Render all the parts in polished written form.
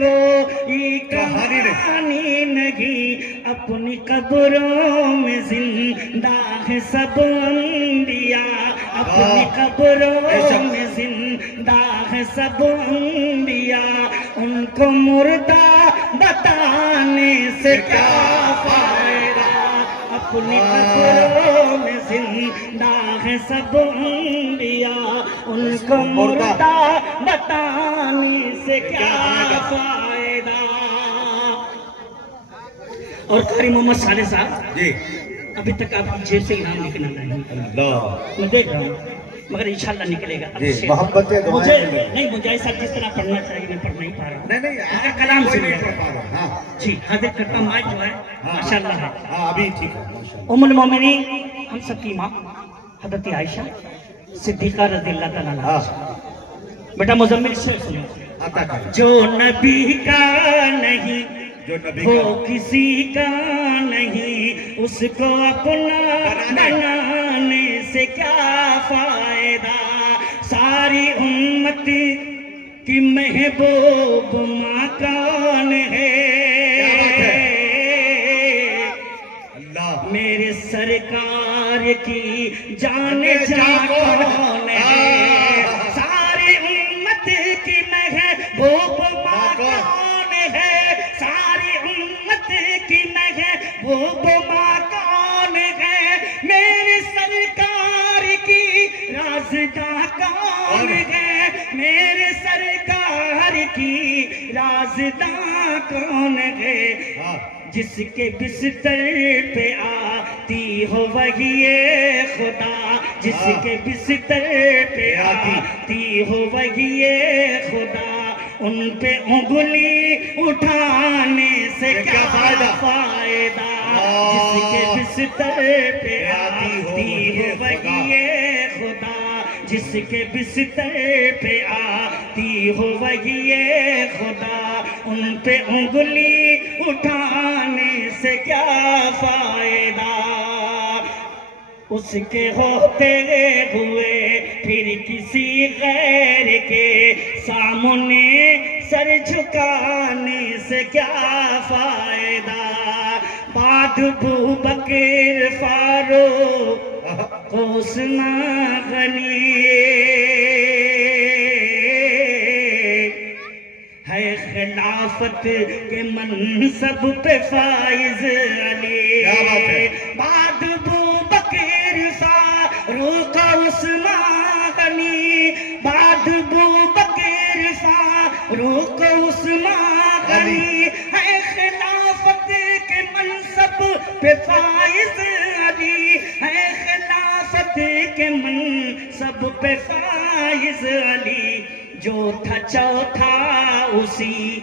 کوئی کہانی نہیں، اپنی قبروں میں زندہ ہے سب انبیاء، اپنی قبروں میں زندہ ہے سب انبیاء، ان کو مردہ بتانے سے کیا فائدہ، اپنی قبروں میں زندہ ہے سب انبیاء، ان کو مردہ بتانے سے کیا فائدہ۔ اور قاری محمد صالح صاحب جی ابھی تک آپ کی جیب سے انعام نکلنا نہیں، اللہ میں دیکھ رہا ہوں مگر انشاءاللہ نکلے گا۔ جی محبت مجھے نہیں مجھے ایسا جس طرح پڑھنا چاہیے میں پڑھ نہیں پا رہا ہوں، نہیں اگر کلام سے نہیں پڑھ پا رہا ہاں جی حاضر کرتا ہوں، مائک جو ہے ماشاءاللہ ہے۔ ہاں ابھی ٹھیک ہے ماشاءاللہ۔ ام المومنین ہم سب کی ماں حضرت عائشہ صدیقہ رضی اللہ تعالیٰ عنہا، بیٹا مزمل سے سنو، آتا کر جو نبی کا نہیں جو نبی وہ کا کسی کا نہیں، اس کو اپنا بنانے سے کیا فائدہ، ساری امت کی محبوب ماں کون ہے، اللہ میرے سرکار کی جان جا کون ہے، ساری امت کی محبوب ماں کون ہے، ساری امت کی محبوب ماں کون ہے، میرے سرکار کی رازداں کون ہے، میرے سرکار کی رازداں کون ہے، جس کے بستر پہ آتی ہو وہی خدا، جس کے بستر پہ آتی ہو وہی خدا، ان پہ انگلی اٹھانے سے کیا فائدہ، جس کے بستر پہ آتی ہو وہی خدا، جس کے بستر پہ آتی ہو وہی خدا، ان پہ انگلی اٹھانے سے کیا فائدہ، اس کے ہوتے ہوئے پھر کسی غیر کے سامنے سر جھکانے سے کیا فائدہ، بعد ابو بکر فاروق عثمان غنی ہے خلافت کے منصب پہ فائز علی، بعد ابو بکر فاروق عثمان غنی، بعد ابو بکر فاروق عثمان غنی ہے خلافت کے منصب پہ فائز علی، ہے خلافت کے منصب پہ فائز علی، جو تھا چوتھا اسی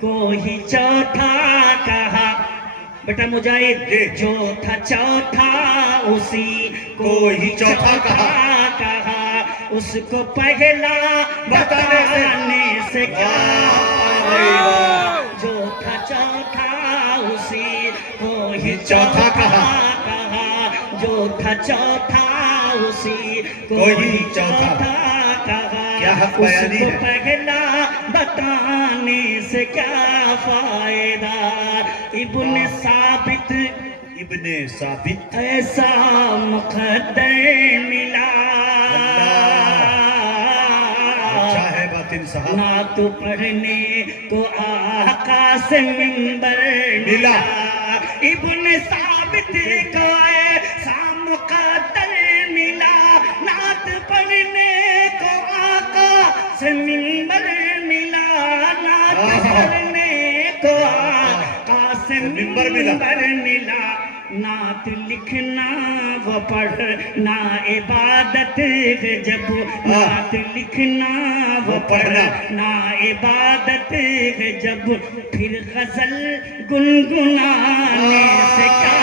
کو ہی چوتھا کہا، بیٹا مجاہد جو تھا چوتھا اسی کو ہی چوتھا کہا، اس کو پہلا بتانے سے کیا فائدہ، جو تھا چوتھا اسی کو ہی چوتھا کہا، جو تھا چوتھا اسی کو ہی چوتھا کہا، اس کو پہلا بتانے سے کیا فائدہ، ابن ثابت ایسا مقدر ملا، نعت پڑھنے کو آقا سے منبر ملا، ابن ثابت کو ایسا مقدر ملا، نعت پڑھنے کو آقا سے منبر ملا، نعت پڑھنے کو آقا سے منبر ملا، نعت لکھنا و پڑھنا عبادت ہے جب، نعت لکھنا و پڑھنا عبادت ہے جب، پھر غزل گنگنانے سے کیا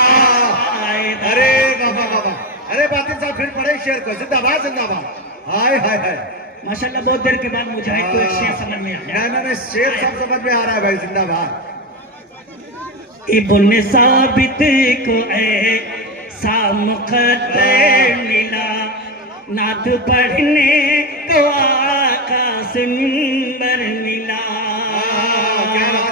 فائدہ، ارے بابا بابا، ارے باطن صاحب پھر پڑھے شعر کو، زندہ باد زندہ باد، ہائے ہائے ہائے، ماشاءاللہ بہت دیر کے بعد مجاہد کو ایک شعر سمجھ میں آیا، نہیں شعر سب سمجھ میں آ رہا ہے بھائی، زندہ باد۔ ابن ثابت کو ایسا مقدر ملا، نعت پڑھنے کو آقا سے منبر ملا،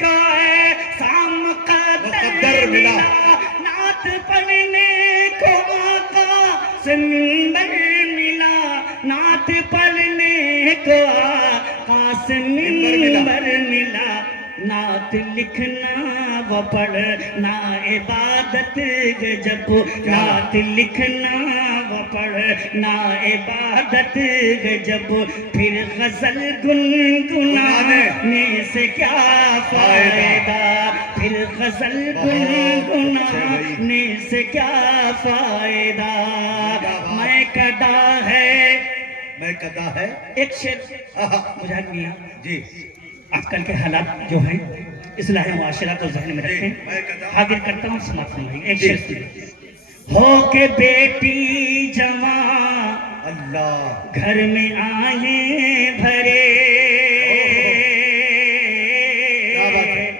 کا ہے سام مقدر قدر ملا۔ ملا نعت پڑھنے کو آقا سے منبر ملا نعت پڑھنے کو آقا سے منبر ملا نعت لکھنا و پڑھنا عبادت جب نعت لکھنا و پڑھنا عبادت جب پھر غزل گنگنانے سے کیا فائدہ پھر غزل گنگنانے سے کیا فائدہ میں کدا ہے میں کدا ہے ایک شعر مجاہد میاں جی آج کل کے حالات جو ہیں اصلاح معاشرہ کو ذہن میں رکھیں حاضر کرتا ہوں سماعت فرمائیں ایک شعر سنیے ہو کے بیٹی جوان اللہ گھر میں آئیں بھرے کیا بات ہے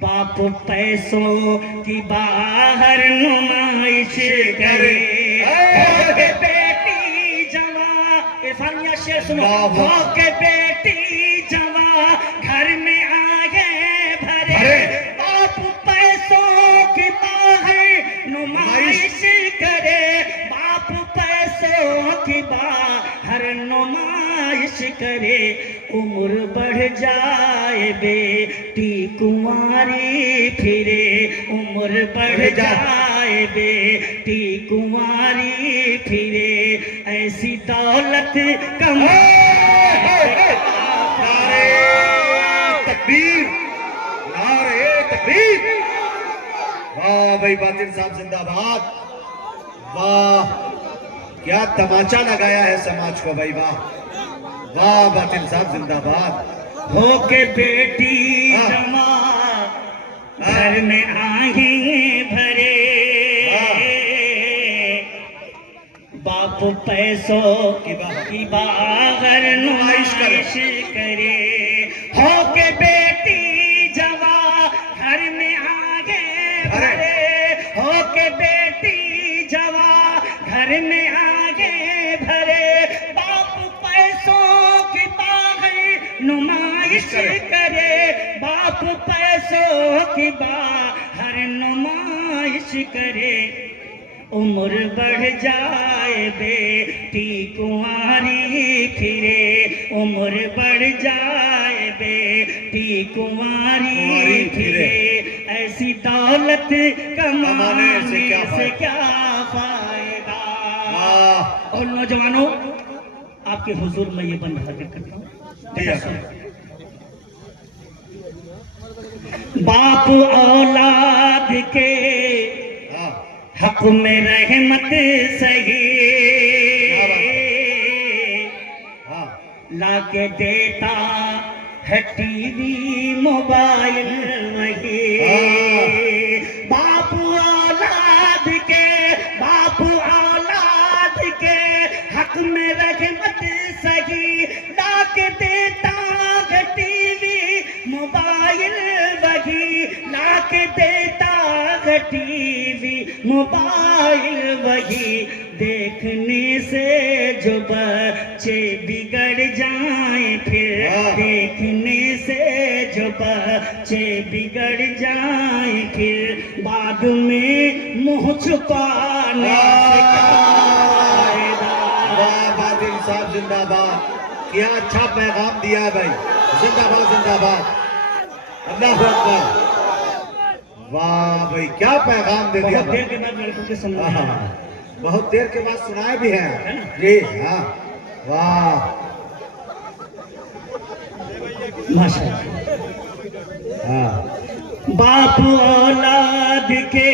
باپ پیسوں کی باہر نمائش کرے ہو کے بیٹی جوان عرفان میاں شعر سنو ہو کے بیٹی جوان گھر میں آگے بھرے باپ پیسوں کی باہر نمائش کرے باپ پیسوں کی باہر نمائش کرے عمر بڑھ جائے بیٹی کنواری پھرے عمر بڑھ جائے بیٹی کنواری پھرے ایسی دولت کمائے تکبیر نعرہ تکبیر واہ بھائی باطل صاحب زندہ باد واہ کیا تماچا لگایا ہے سماج کو بھائی واہ واہ باطل صاحب زندہ باد ہو کے بیٹی جمع گھر میں آہیں بھرے باپ پیسوں کی باہر نمائش کرے ہو کے بیٹی جوان گھر میں آگے بھرے ہو کے بیٹی جوان گھر میں آگے بھرے باپ پیسوں کی باہر نمائش کرے باپ پیسوں کی باہر نمائش کرے عمر بڑھ جائے بیٹی کنواری پھرے عمر بڑھ جائے بیٹی کنواری پھرے ایسی دولت کمانے سے کیا فائدہ اور نوجوانوں آپ کے حضور میں یہ بند حاضر کرتا ہوں باپ اولاد کے حق میں رحمت سہی لا کے دیتا ہے ٹی وی موبائل وہی باپ اولاد کے حق میں رحمت سہی لا کے دیتا ہے ٹی وی موبائل وہی لا کے دیتا ہے ٹی وی موبائل وہی دیکھنے سے جو بچے بگڑ جائیں پھر دیکھنے سے جو بچے بگڑ جائیں پھر بعد میں منہ چھپانے سے کیا فائدہ واہ باطل صاحب زندہ باد کیا اچھا پیغام دیا ہے بھائی زندہ باد اللہ اکبر واہ بھائی کیا پیغام دے دیا بہت دیر کے بعد لڑکوں کے سمجھا بہت دیر کے بعد سنائے بھی ہیں جی ہاں واہ ماشاءاللہ ہاں باپ اولاد کے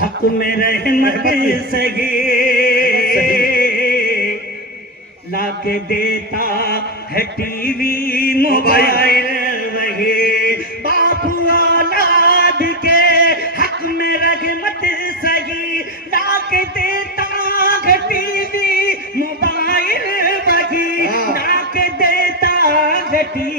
حق میں رحمت سگے لا کے دیتا ہے ٹی وی موبائل وہی باپ اولاد کے حق میں رحمت سگی لا کے دیتا ہے ٹی وی موبائل وہی لا کے دیتا ہے ٹی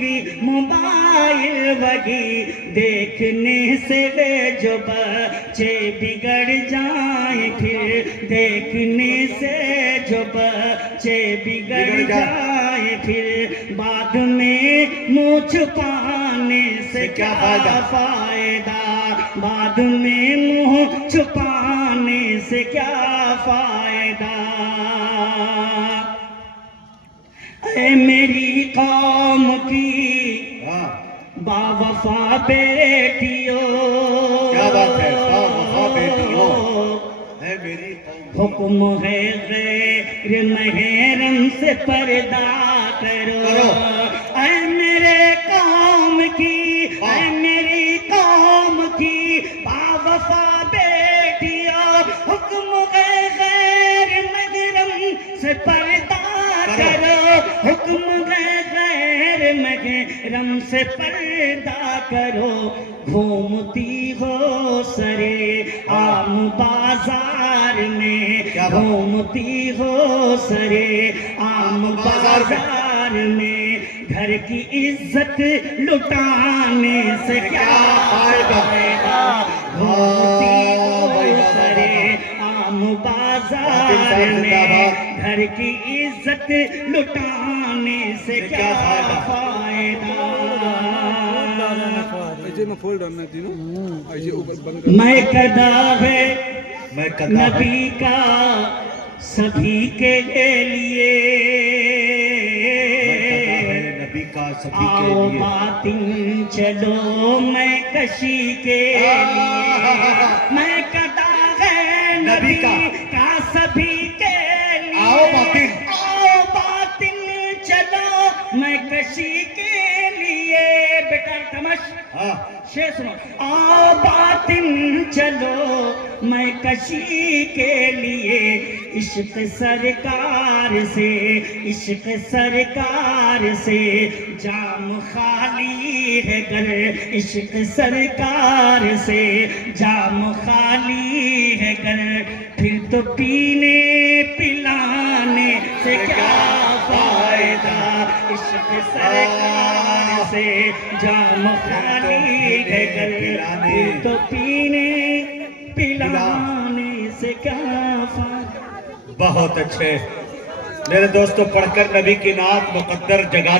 وی موبائل وہی دیکھ دیکھنے سے جو بچے بگڑ جائیں پھر دیکھنے سے جو بچے بگڑ جائیں پھر بعد میں منہ چھپانے سے کیا فائدہ بعد میں منہ چھپانے سے کیا فائدہ اے میری قوم کی با وفا بیٹیوں کیا بات ہے با وفا بیٹیوں اے میری حکم ہے غیر محرم سے پردہ کرو اے میرے قوم کی اے میری قوم کی با وفا بیٹیوں حکم ہے غیر محرم سے پردہ کرو حکم غیر محرم سے پردہ کرو گھومتی ہو سرے عام بازار میں گھومتی ہو سرے عام بازار میں گھر کی عزت لٹانے سے کیا فائدہ گھومتی ہو سرے عام بازار میں گھر کی عزت لٹانے سے کیا فائدہ میں کدا ہے نبی کا سبھی کے لیے نبی کا سبھی کے آؤ لیے باطن چلو میں کشی کے لیے میں کدا ہے نبی کا سبھی کے لیے آؤ باطن چلو میں کشی کے لیے بیٹا تمش شیر سنو آؤ باطن چلو میں کشی کے لیے عشق سرکار سے جام خالی ہے گر عشق سرکار سے جام خالی ہے گر پھر تو پینے پلانے سے کیا فائدہ عشق سرکار سے جام خالی ہے گر پھر تو پینے پلانے سے کیا فائدہ بہت اچھے میرے دوستو پڑھ کر نبی کی نعت مقدر جگہ